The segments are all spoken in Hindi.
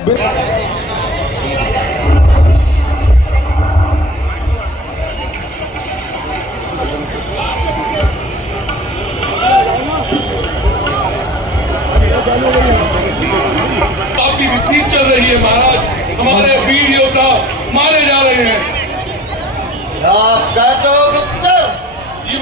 आपकी विपरीत चल रही है महाराज, हमारे वीर योद्धा मारे जा रहे हैं। आप कहते हो गुप्तचर? जी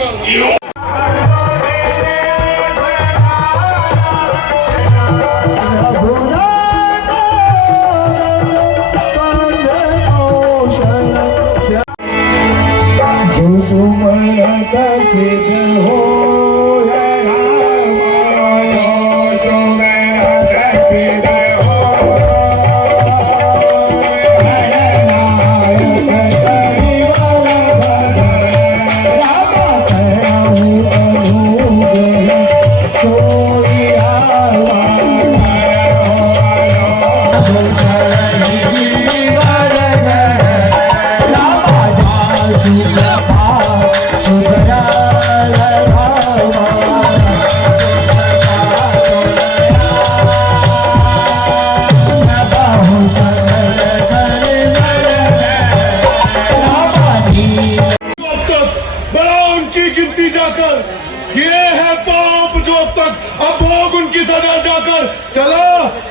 ये है पाप जो अब तक अब भोग उनकी सजा जाकर चला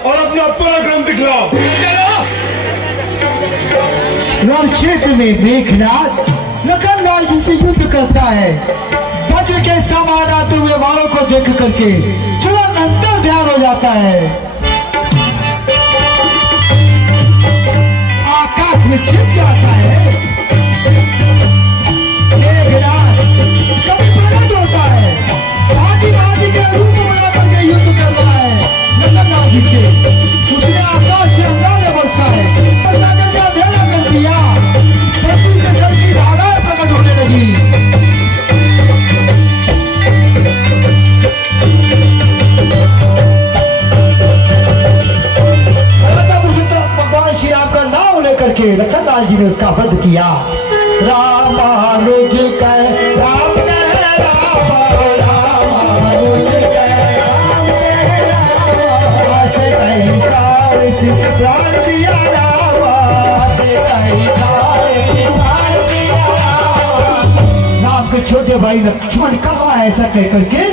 और अपना पराक्रम दिखलाओ। रण क्षेत्र में मेघनाथ लखनलाल जी से युद्ध करता है। वज्र के समान आते हुए वालों को देख करके तुरंत अंतर ध्यान हो जाता है। आकाश में छिप जाता है। मेघनाथ कभी प्रकट होता है, आदिवासी के रूप बना करके युद्ध कर रहा है लखनलाल जी से। उसने आकाश से अंगारे बरसा है, अंधेरा कर दिया। पृथ्वी से जल की धाराएं प्रकट होने लगी। भगवान श्री राम का नाम लेकर के लखनलाल जी ने उसका वध किया। रामानुज कह राम राम के छोटे भाई लक्ष्मण कहा ऐसा कह करके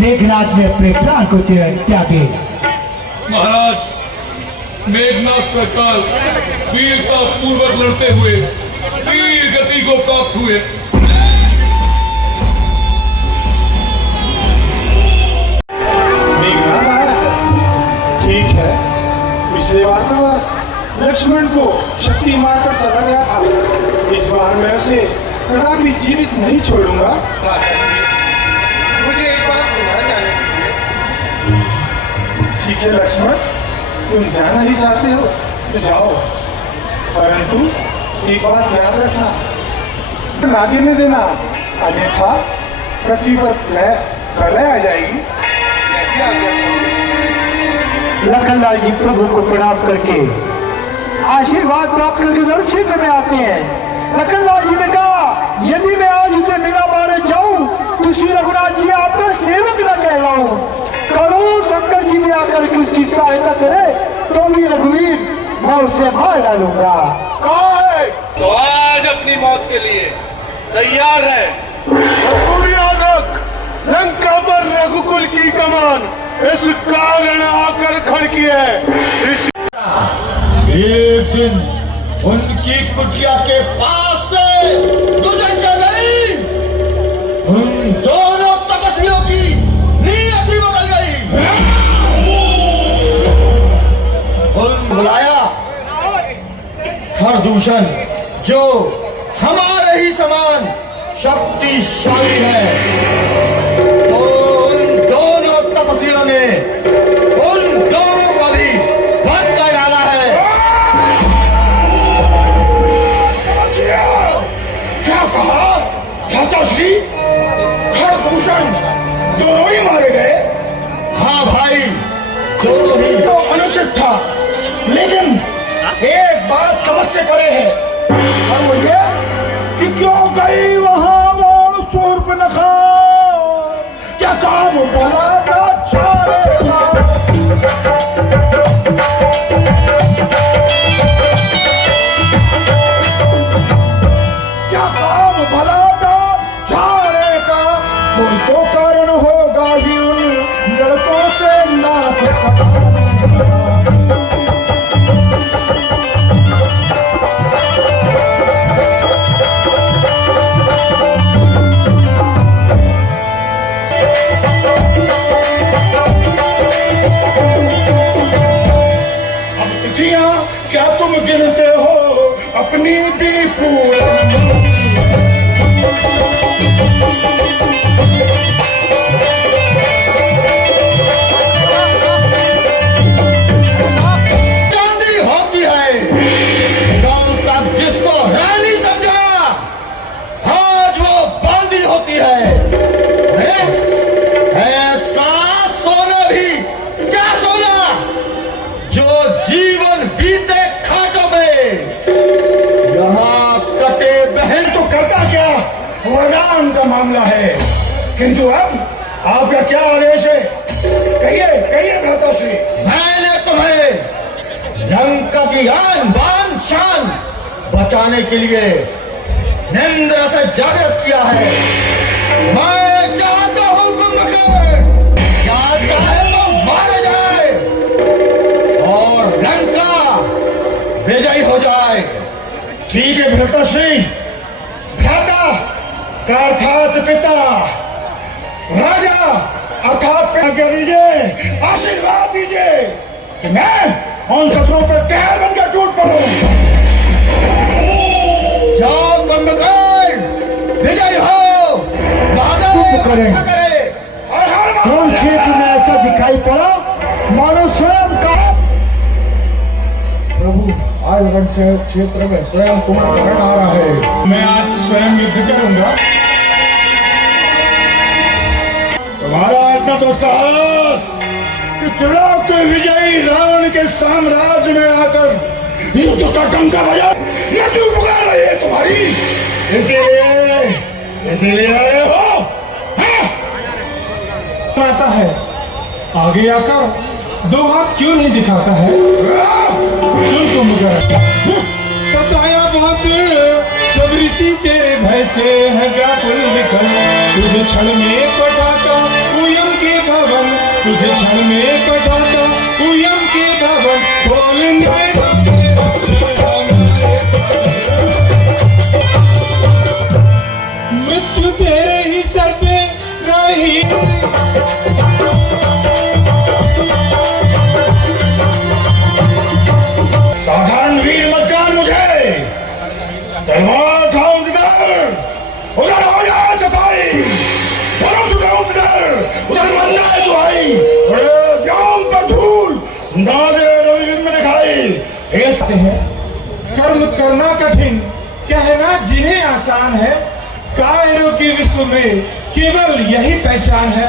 मेघनाथ ने अपने प्राण को त्यागे। महाराज, मेघनाथ सरकार वीरता पूर्वक लड़ते हुए वीर गति को प्राप्त हुए। ठीक है, पिछले बार तो लक्ष्मण को शक्ति मारकर चला गया था, इस बार मैं उसे कदापि जीवित नहीं छोड़ूंगा। मुझे एक बार पुनः जाने दीजिए। ठीक है लक्ष्मण, तुम जाना ही चाहते हो तो जाओ, परंतु एक बात याद रखना, आगे नहीं देना, अन्यथा पृथ्वी पर प्रलय आ जाएगी। कैसे आ गया? लखनलाल जी प्रभु को प्रणाम करके आशीर्वाद प्राप्त करके रण क्षेत्र में आते हैं। लखनलाल जी ने कहा, यदि मैं आज उसे बिना मारे जाऊं तो श्री रघुनाथ जी आपका सेवक न कहलाऊं। करोड़ों शंकर जी में आकर के उसकी सहायता करे तो भी रघुवीर मैं उसे मार डालूंगा। तो आज अपनी मौत के लिए तैयार है। याद रख, लंका पर रघुकुल की कमान इस कारण आकर खड़की है। एक दिन उनकी कुटिया के पास से गुजर के गई, उन दोनों तपस्वियों की नीयत ही बदल गई। उन बुलाया खरदूषण जो हमारे ही समान शक्तिशाली है, तो उन दोनों तपस्वियों ने उन दोनों को भी वध कर डाला है। क्या कहा भ्राताश्री? खरदूषण दोनों ही मारे गए? हाँ भाई, दोनों ही। तो अनुचित था, लेकिन एक बात समझ से परे है, और वो ये कि क्यों गई वहां वो शूर्पणखा? क्या काम बोला था? मुट्ठियां क्या तुम गिनते हो अपनी भी पूरा। चांदी होती है कल तक जिसको रानी समझा, आज वो बांदी होती है। ऐसा सोना भी क्या सोना जो जीवन बीते खाटों में, यहाँ कटे बहन तो करता क्या वरदान का मामला है, किंतु अब आपका क्या आदेश है? कहिए कहिए भ्राताश्री। मैंने तुम्हें लंका की आन बान शान बचाने के लिए निंद्रा से जागृत किया है। मैं चाहता हूं कुंभकर्ण क्या चाहे तो मारा जाए और लंका विजयी हो जाए। ठीक है भ्राताश्री। भ्राता का अर्थात पिता, राजा अर्थात आज्ञा दीजिए, आशीर्वाद दीजिए कि मैं उन शत्रुओं पर कहर बनकर टूट पड़ूं। जाओ कुंभकर्ण विजयी हो, महादेव रक्षा करे। और हर और क्षेत्र में ऐसा दिखाई पड़ा मानो स्वयं का प्रभु आज रण से क्षेत्र में स्वयं कुंभकर्ण आ रहा है। मैं आज स्वयं युद्ध करूंगा। तुम्हारा इतना तो साहस कि त्रिलोक के विजयी रावण के साम्राज्य में आकर युद्ध का डंका बजा, ये क्यों पुकार रही है तुम्हारी? इसीलिए आए हो? हाँ? आता है आगे आकर दो हाथ क्यों नहीं दिखाता है? सुन कुंभकर्ण, सताया बहुत सब ऋषि तेरे भय से है व्याकुल विकल, तुझे क्षण में पठाता उयम के भवन, तुझे क्षण में पठाता उयम के भवन, खोलेंगे मृत्यु तेरे ही सर पे रही। साधारण वीर मत जान मुझे, तलवार उठाओ उधर हो जाए सफाई, धनुष उठाओ उधर मन जाए दुहाई, व्योम पर धूल नादे रवि में दिखाई। कहते हैं कर्म करना कठिन, कहना जिन्हें आसान है, कायरों के विश्व में केवल यही पहचान है।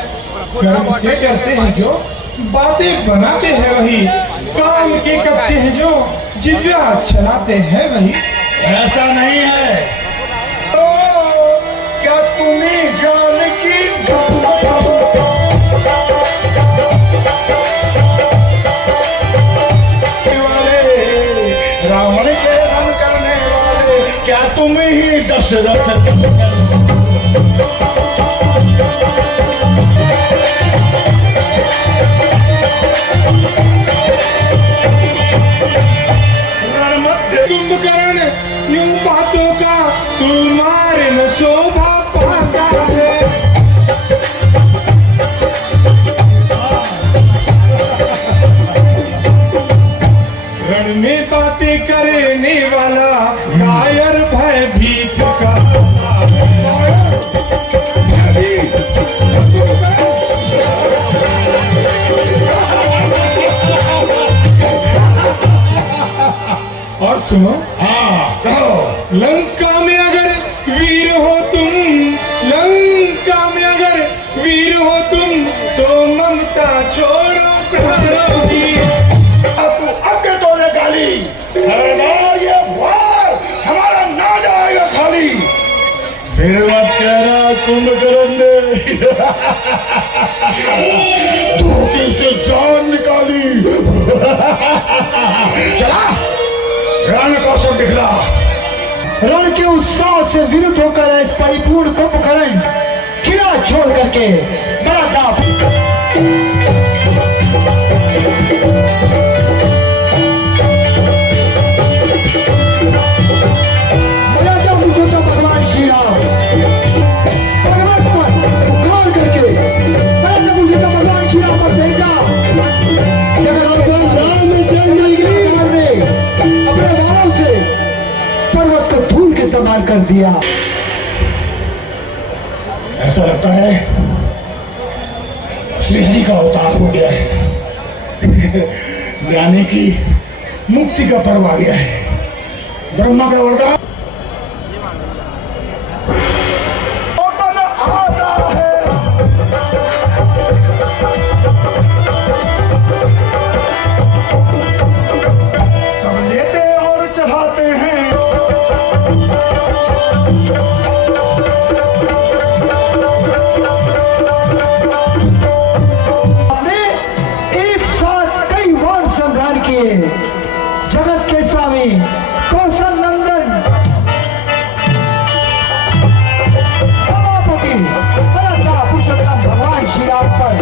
कर्म से डरते हैं जो बातें बनाते हैं वही, काम के कच्चे हैं जो जिव्या चलाते हैं वही। ऐसा नहीं है तो क्या तुम्हें जान की वाले रावण के रन करने वाले, क्या तुम ही दशरथ? कुंभकर्ण यूं बातों का तुम्हारे न शोभा पाता है। रण में बातें करने वाला कायर भयभीत का और सुनो, हाँ कहो। लंका में अगर वीर हो तुम, लंका में अगर वीर हो तुम, तो ममता छोड़ो प्राणोगी। अब के तोड़े गाली, खबरदार ये वार हमारा ना जाएगा खाली। फिर मत कहना कुंभकर्ण ने धोखे से जान निकाली। चला रण कौशल दिखला। रण के उत्साह से विरुद्ध होकर इस परिपूर्ण कुंभकर्ण किला छोड़ करके बड़ा दाप भगवान श्री राम परमात्मा उखाड़ करके भगवान श्री राम पर भेजा। जब राम में निर्माण कर दिया। ऐसा लगता है श्रीहरि का अवतार हो गया है। यानी कि मुक्ति का पर्व आ गया है। ब्रह्मा का वरदान सब लेते और चढ़ाते हैं। हमने एक साथ कई वार संग्राम किए। जगत के स्वामी कौशल नंदन सभापति पुरुषोत्तम भगवान श्री राम पर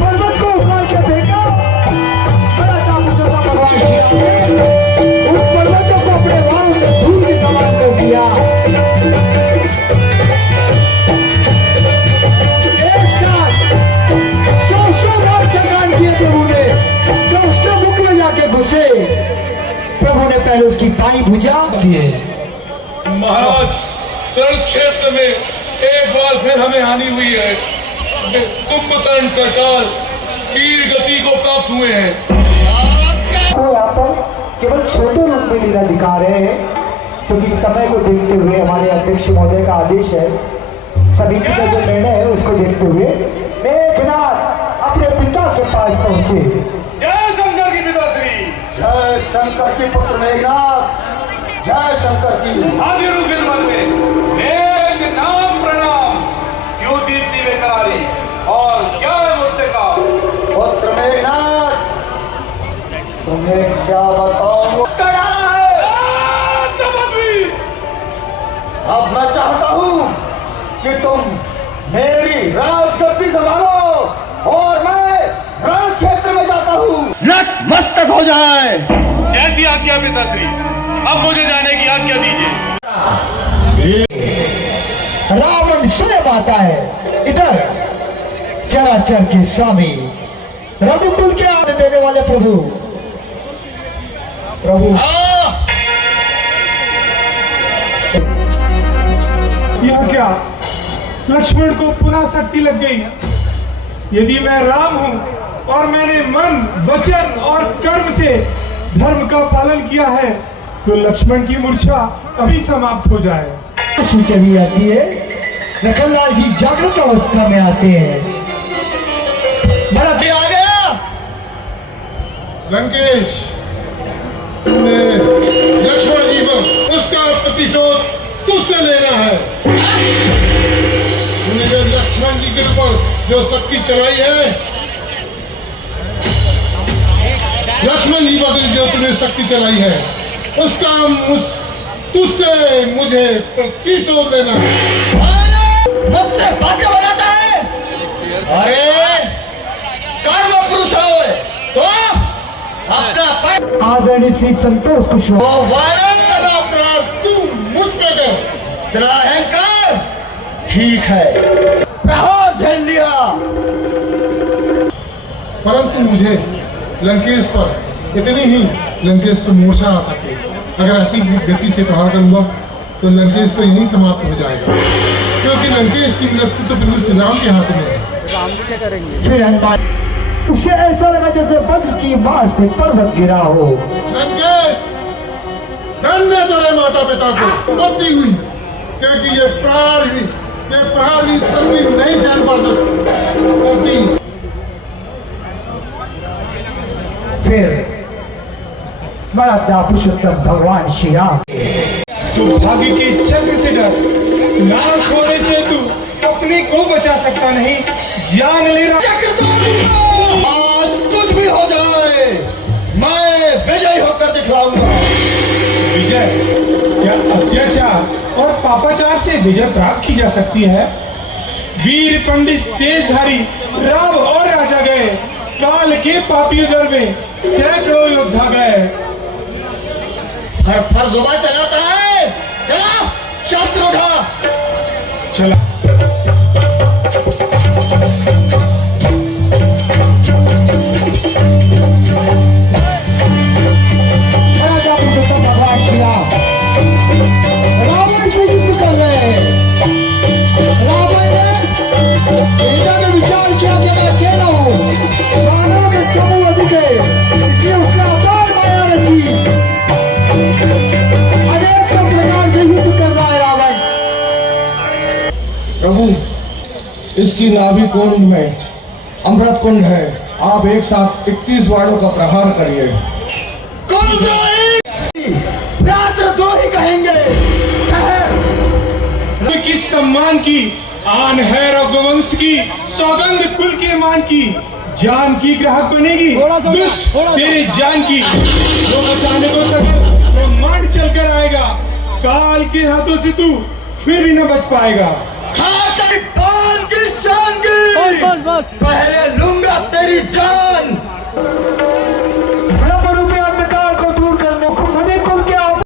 पर्वत को उखाड़ के फेंका। पुरुषोत्तम भगवान श्री राम ने उस पर्वतों को अपने वाहन से धूल की समान कर दिया। एक साथ 100 बार संग्राम किए प्रभु ने। जब उसके मुख में जाके घुसे, प्रभु ने पहले उसकी बाई भुजा किए। महाराज, रण क्षेत्र में एक बार फिर हमें हानि हुई है। कुंभकर्ण सरकार वीर गति को प्राप्त हुए हैं। तो यहाँ पर केवल छोटे रूप में लीला दिखा रहे हैं, क्योंकि समय को देखते हुए हमारे अध्यक्ष महोदय का आदेश है। समिति का जो निर्णय है उसको देखते हुए मेघनाथ अपने पिता के पास पहुंचे। जय शंकर की पिताश्री, जय शंकर की पुत्र मेघनाथ, जय शंकर की। हाजिर हूँ गिरमन में। मेघ नाम प्रणाम, क्यों दीप्ति में करारी और क्या है मुझसे का। पुत्र मेघनाथ, तुम्हें क्या बताऊं। कड़ा है। अब मैं चाहता हूं कि तुम मेरी राजगद्दी संभालो और मैं रण क्षेत्र में जाता हूं। नतमस्तक हो जाए। जैसी आज्ञा पिताश्री, अब मुझे जाने की आज्ञा दीजिए। रावण स्वयं आता है। इधर चराचर के स्वामी, रघुकुल के आने देने वाले प्रभु यह क्या, लक्ष्मण को पुनः शक्ति लग गई। यदि मैं राम हूं और मैंने मन, वचन और कर्म से धर्म का पालन किया है, तो लक्ष्मण की मूर्छा अभी समाप्त हो जाए। चली जाती है। लखनलाल जी जागृत अवस्था में आते हैं। बड़ा भी आ गया। लंकेश, तुमने लक्ष्मण जी पर उसका प्रतिशोध तुझसे लेना है। तुमने जो लक्ष्मण जी के ऊपर जो शक्ति चलाई है, लक्ष्मण जी पर जो तुमने शक्ति चलाई है, उसका तुझसे मुझे प्रतिशोध लेना है। मुझसे बातें बनाता है। अरे कर्म पुरुष है तो अपना आदरणीय श्री संतोष कुशवाहा, तू मुझ पे कर। तेरा अहंकार ठीक है, प्रहार झेल लिया। परंतु मुझे लंकेश पर इतनी ही लंकेश पर मूर्छा आ सके। अगर अति गति से प्रहार करूंगा तो लंकेश तो यहीं समाप्त हो जाएगा, क्योंकि लंकेश की मृत्यु तो प्रभु श्री राम के हाथ में है। फिर हनुमान उसे ऐसा लगा जैसे वज्र की मार से पर्वत गिरा हो। लंकेश, धन्य तेरे माता पिता को बुद्धि हुई, क्योंकि ये प्रहार भी सभी नहीं सहन पा सकती। फिर बड़ा पुरुषोत्तम भगवान श्री राम, तू भाग्य के चक्र से डर, नाश होने से तू अपने को बचा सकता नहीं। जान ले रहा आज कुछ भी हो जाए, मैं विजयी होकर दिखलाऊंगा। विजय क्या अत्याचार और पापाचार से विजय प्राप्त की जा सकती है? वीर पंडित तेजधारी राव और राजा गए, काल के पापी दल में सैकड़ों योद्धा गए। फर जुबान चलाता है। चला, शस्त्र उठा। चला राजा पुरुषोत्तम भगवान श्री राम इसकी नाभि कुंड में अमृत कुंड है। आप एक साथ 31 वाणों का प्रहार करिए। रात्र दो ही कहेंगे। किस सम्मान की आन है रघुवंश की, सौगंध कुल के मान की, जान की ग्राहक बनेगी दुष्ट तेरे जान की। जो बचाने को सके ब्रह्मांड चलकर आएगा, काल के हाथों से तू फिर भी न बच पाएगा। हाँ तेरी पान की शान की, पहले लूंगा तेरी जान। ब्रह्म रूपी अंधकार को दूर करने को मुनि कुल के आप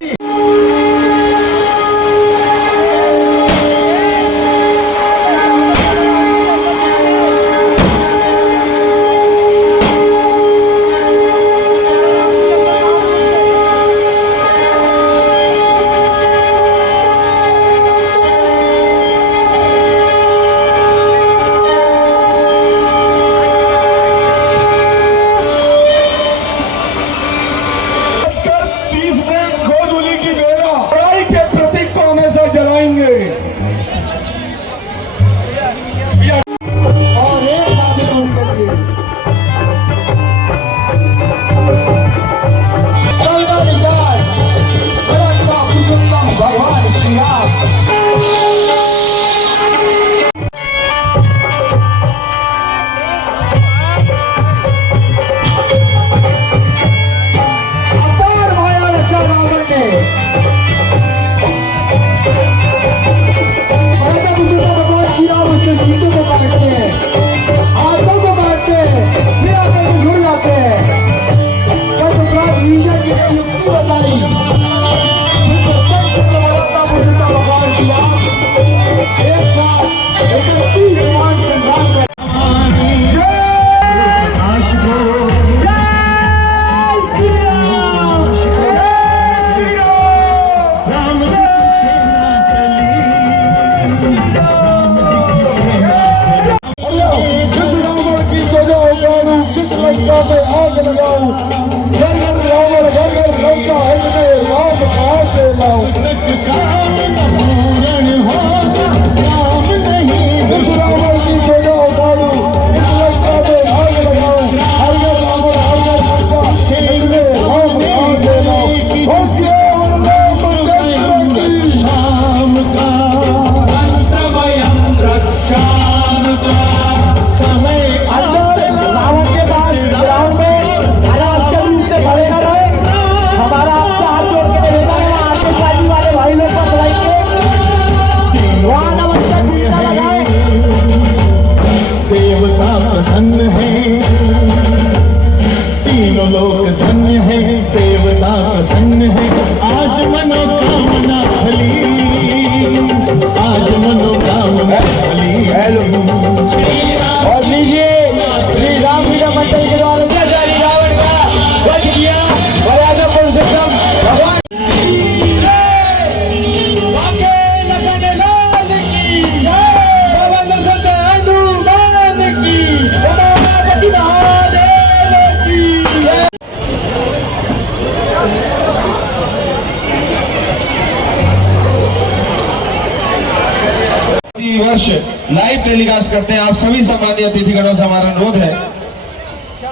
वर्ष लाइव टेलीकास्ट करते हैं। आप सभी सम्मानीय अतिथिगणों से हमारा अनुरोध है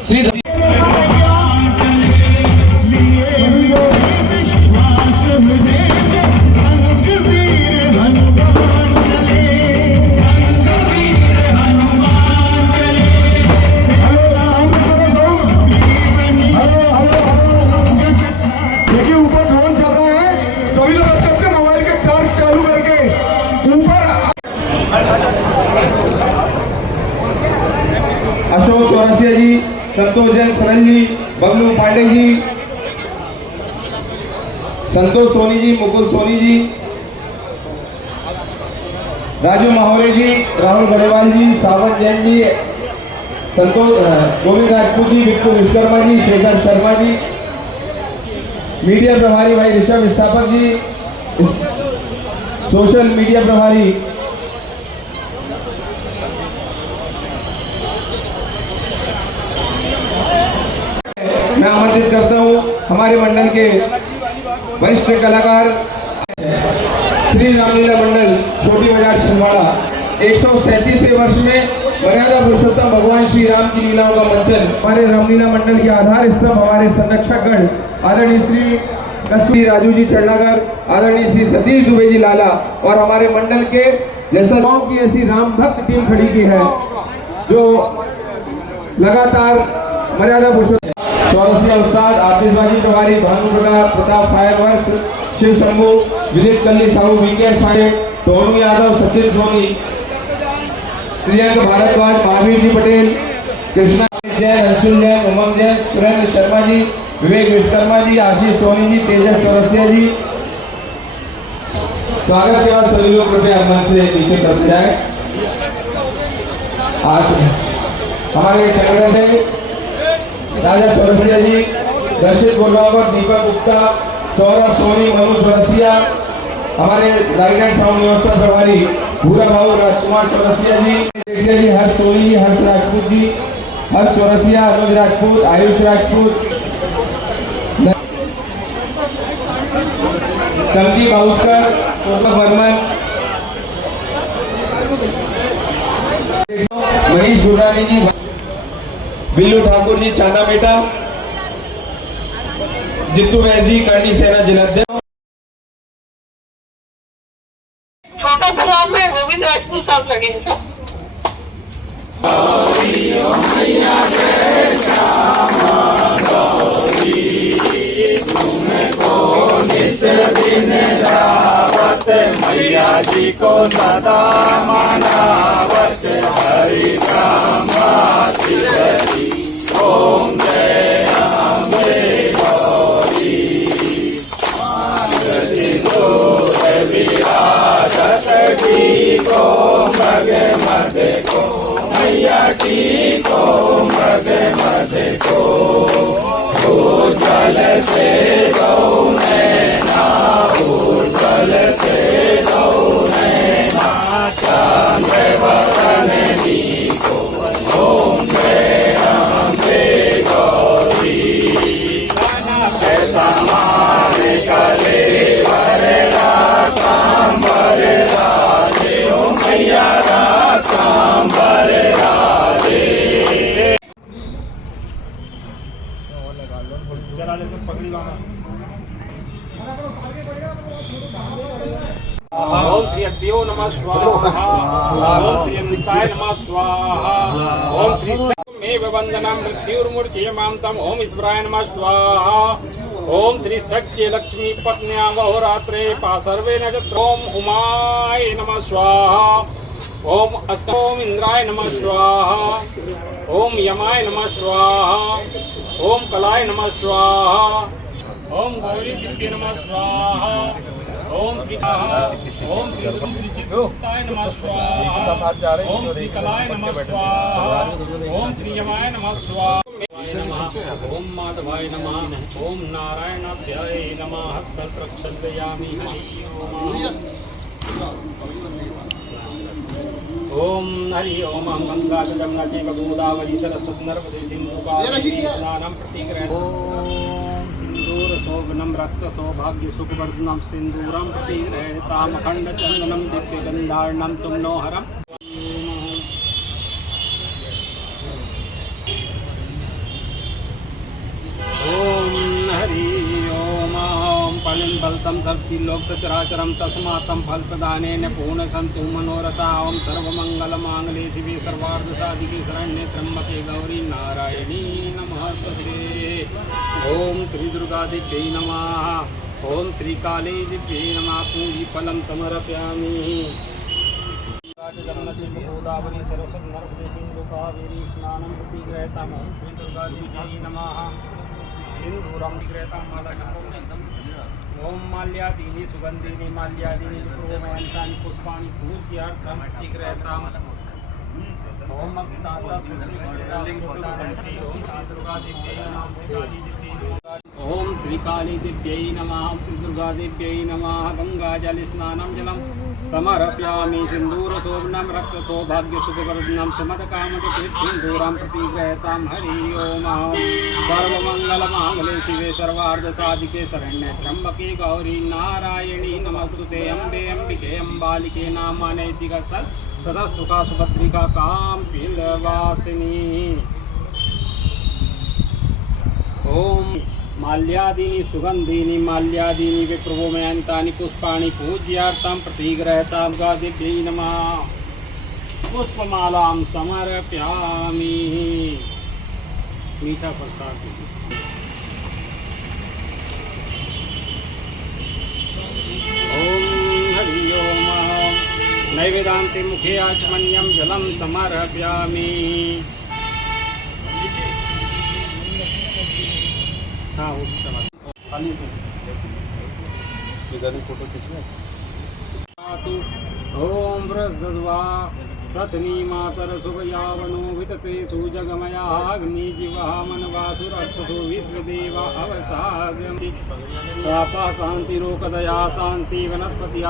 श्री अशोक चौरसिया जी, संतोष जैन सरन जी, बबलू पांडे जी, संतोष सोनी जी, मुकुल सोनी जी, राजू माहौरे जी, राहुल गढ़ेवाल जी, सावन जैन जी, संतोष गोविंद राजपूत जी, बिट्टू विश्वकर्मा जी, शेखर शर्मा जी, मीडिया प्रभारी भाई ऋषभ स्थापक जी, सोशल मीडिया प्रभारी मैं आमंत्रित करता हूं हमारे मंडल के वरिष्ठ कलाकार श्री रामलीला मंडल छोटी बाजार छिंदवाड़ा 137वें वर्ष में मर्यादा पुरुषोत्तम भगवान श्री राम की लीलाओं का मंचन। हमारे रामलीला मंडल के आधार स्तंभ हमारे संरक्षकगण आदरणीय श्री कस्तूरी राजू जी चरणागर, आदरणीय श्री सतीश दुबे जी लाला और हमारे मंडल के नेताओं की ऐसी राम भक्त टीम खड़ी की है जो लगातार मर्यादा पुरुषोत्तम चौरसिया उस्ताद, आतिशबाजी प्रभारी भानु प्रताप फायरवर्क्स, शिव शंभू, विदित कल्ली साहू, विकेश फायर, टोनू यादव, सचिन सोनी, श्रियंक भारद्वाज, महावीर जी पटेल, कृष्णा जैन, अंशुल जैन, उमंग जैन, सुरेंद्र शर्मा जी, विवेक विश्वकर्मा जी, आशीष सोनी जी, तेजस चौरसिया जी। स्वागत के बाद सभी लोग कृपया मंच से नीचे करते जाए। आज हमारे संगठन से राजा चौरसिया जी, दर्शित गोलवावर, दीपक गुप्ता, सौरभ सोनी, मनु चौरसिया, हमारे लाइट एंड साउंड व्यवस्था प्रभारी भूरा भाऊ राजकुमार चौरसिया जी, हर्ष सोनी जी, हर्ष राजपूत जी, हर्ष चौरसिया, अनुज राजपूत, आयुष राजपूत, चंकी बाउस्कर, दीपक वर्मन, मनीष गुरदानी जी, बिल्लू ठाकुर जी, चांदा बेटा, जित्तू वैस जी, करनी सेना जिलाध्यक्ष। छोटा तालाब में गोविंद राजपूत साहब लगेगा। मैया जी को सदा मानावत हरि ओम जय अम्बे गौरी विराजत की को मग मद को मैया की को मग मद को जल से गौ नैना जल से गौ नैना चंद्र वरण दी को ओम जय अम्बे गौरी समान करे वरदा सांबर राजे ओ मैया सांबर राजे। ओम श्री अग्नियो नमः स्वाहा, ओम श्री अमृताय नमः स्वाहा, ओम श्री मेव वंदनम मृत्युर्मूर्छयमां तम ओम ईश्वराय नमः स्वाहा, ओम श्री सच्चे लक्ष्मी पत्न्या वहोरात्रे पासर्वे नक्षत्र ओम उमाय नमः स्वाहा, ओम ओम इंद्राय नमः स्वाहा, ओम यमाय नमः स्वाहा, ओम कलाय नमः स्वाहा, ओम गौरी दिव्य नमः स्वाहा, ओम श्री ओम श्री चित्ताय नमः स्वाहा, ओम श्री कलाय नमः स्वाहा, ओम श्री यमाय नमः स्वाहा, ओम माधवाय नमः, ओम नारायणाभ्याय नमः, हस्त प्रक्षालयामि हरि ओम हरि ओम गंगा जमुना चैव गोदावरी सरस्वती नर्मदे सिंधु कावेरी स्नानं प्रतिग्रह ओम सिंदूर शोभनम रक्त सौभाग्य सुखवर्धनम सिंदूरम प्रतिग्रहताम अखंड चंदनम दिव्य गंधारणम सुमनोहरम। ओम हरि ओम फलं फलतं सर्वलोक सचराचरं तस्मात् फल प्रदानेन पूर्ण सन्तु मनोरथा। ओम सर्वमंगलमांगल्ये शिवे सर्वार्थसाधिके शरण्ये त्र्यंबके गौरी नारायणी नमस्ते। ओम श्री दुर्गा देव्यै नमः, ओम श्री काली देव्यै नमः। पूजी फलं समर्पयामि। गोदावरी सरस्वती नर्मदे सिंधु कावेरी स्नानं प्रतिग्रहताम्। ओम श्री दुर्गा देव्यै नमः। सिंदूरं विग्रहतां ओम माल्यादीनि सुगंधीनि माल्यादीनि प्रोमयन्तानि पुष्पाणि पूज्यार्थं प्रतिग्रहताम्। ओम अक्षताः ओम श्री काली देव्यै नमः, श्री दुर्गा देव्यै नमः। गंगाजल स्नानं जलं समर्पयामि। सिंदूर शोभनं रक्त सौभाग्य सुखवर्धनं सुमदकामदकृत्सिंदूरं प्रतिग्रहतां। हरि ओम सर्वमंगलमांगल्ये शिवे सर्वार्थसाधिके शरण्ये त्र्यंबके गौरी नारायणी नमस्तुते। अम्बे अम्बिके अम्बालिके नामानैतिक तथा सुखा सुभद्रिका काम पिलवासिनी। ओम माल्यादीनि सुगंधीनि माल्यादीनि विप्रभोमयन्तानि पुष्पाणि पूज्यार्थं प्रतिग्रहतां गादिभ्यै नमः। पुष्पमालां समर्पयामि। मीठा प्रसाद। ओम हरि ओम। नैवेदान्ते मुखे आचमन्यं जलं समर्पयामि। हाँ फोटो खींचना। ओम वृद्धवा रत्नी मातर शुभ यावनो वितते सुजगमया अग्नि जीवा मनवासुरक्षसु विश्वदेवा अवसादयन्ति। पापा शांति रोकदया शांति वनस्पति।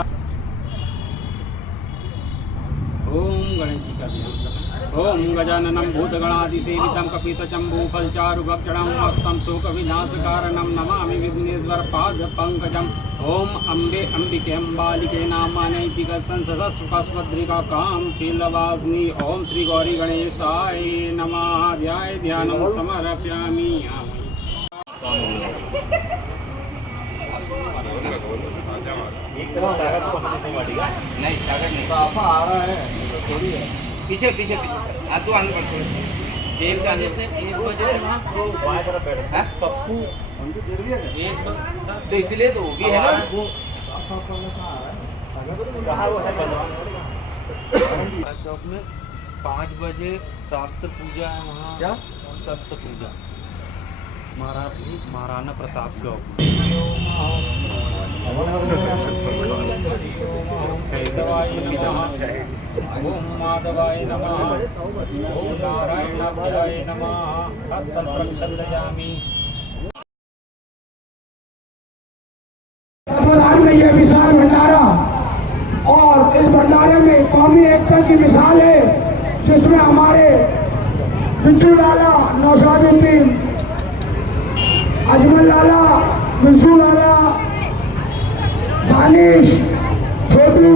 ओम गणेश जी का ध्यान करें। ओम गजाननं भूतगणादिसेवितं कपितचम्बूफलचारुभक्षणं मस्तं शोकविनाशकारणं नमामि विघ्नेश्वरपादपङ्कजम्। ओम अम्बे अम्बिके अम्बालिके नामानैतिक संसदस्वद्रिका काम पीलवाग्नि। ओम श्री गौरी गणेशाय नमः। ध्याय ध्यानं समर्पयामि। नहीं सागर नहीं पापा आ रहा है थोड़ी है पीछे पीछे पीछे तू आगे बढ़ एक जाने से 1 बजे ना तो बाएं तरफ बैठ है पप्पू एक तो इसलिए तो होगी है ना वो कहाँ वो है चौक में 5 बजे शास्त्र पूजा है वहाँ। क्या शास्त्र पूजा महाराणा प्रताप चौक। ओम माधवाय नमः। ओम नारायणाय नमः। हस्तं प्रक्षालयामि। प्रधान में यह विशाल भंडारा और इस भंडारे में कौमी एकता की मिसाल है, जिसमें हमारे बिच्छू लाला नौशादुद्दीन, अजमल लाला, बिच्छू लाला, दानिश, छोटू,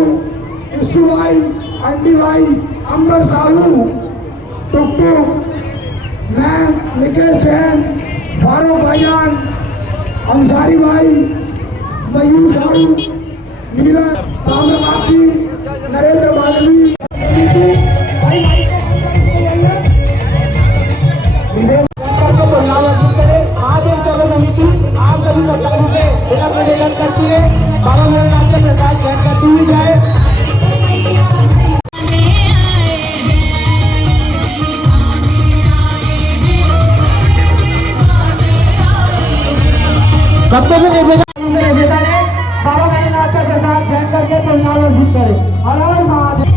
इस्सू भाई, अंडी भाई, अंबर साहू, टुकटुक, मैं, निकेश जैन, फारूक भाईजान, अंसारी भाई, मयूर साहू, नीरज, ताम्रपाठी, नरेंद्र मालवी, आज एक सभा समिति आप सभी बच्चों से निवेदन करती है बाबा भोलेनाथ के प्रसाद ग्रहण करती हुई जाए। कर्तव्य निवेदन है बाबा भोलेनाथ का प्रसाद ग्रहण करके परिणाम अर्जित करें। हर हर महादेव।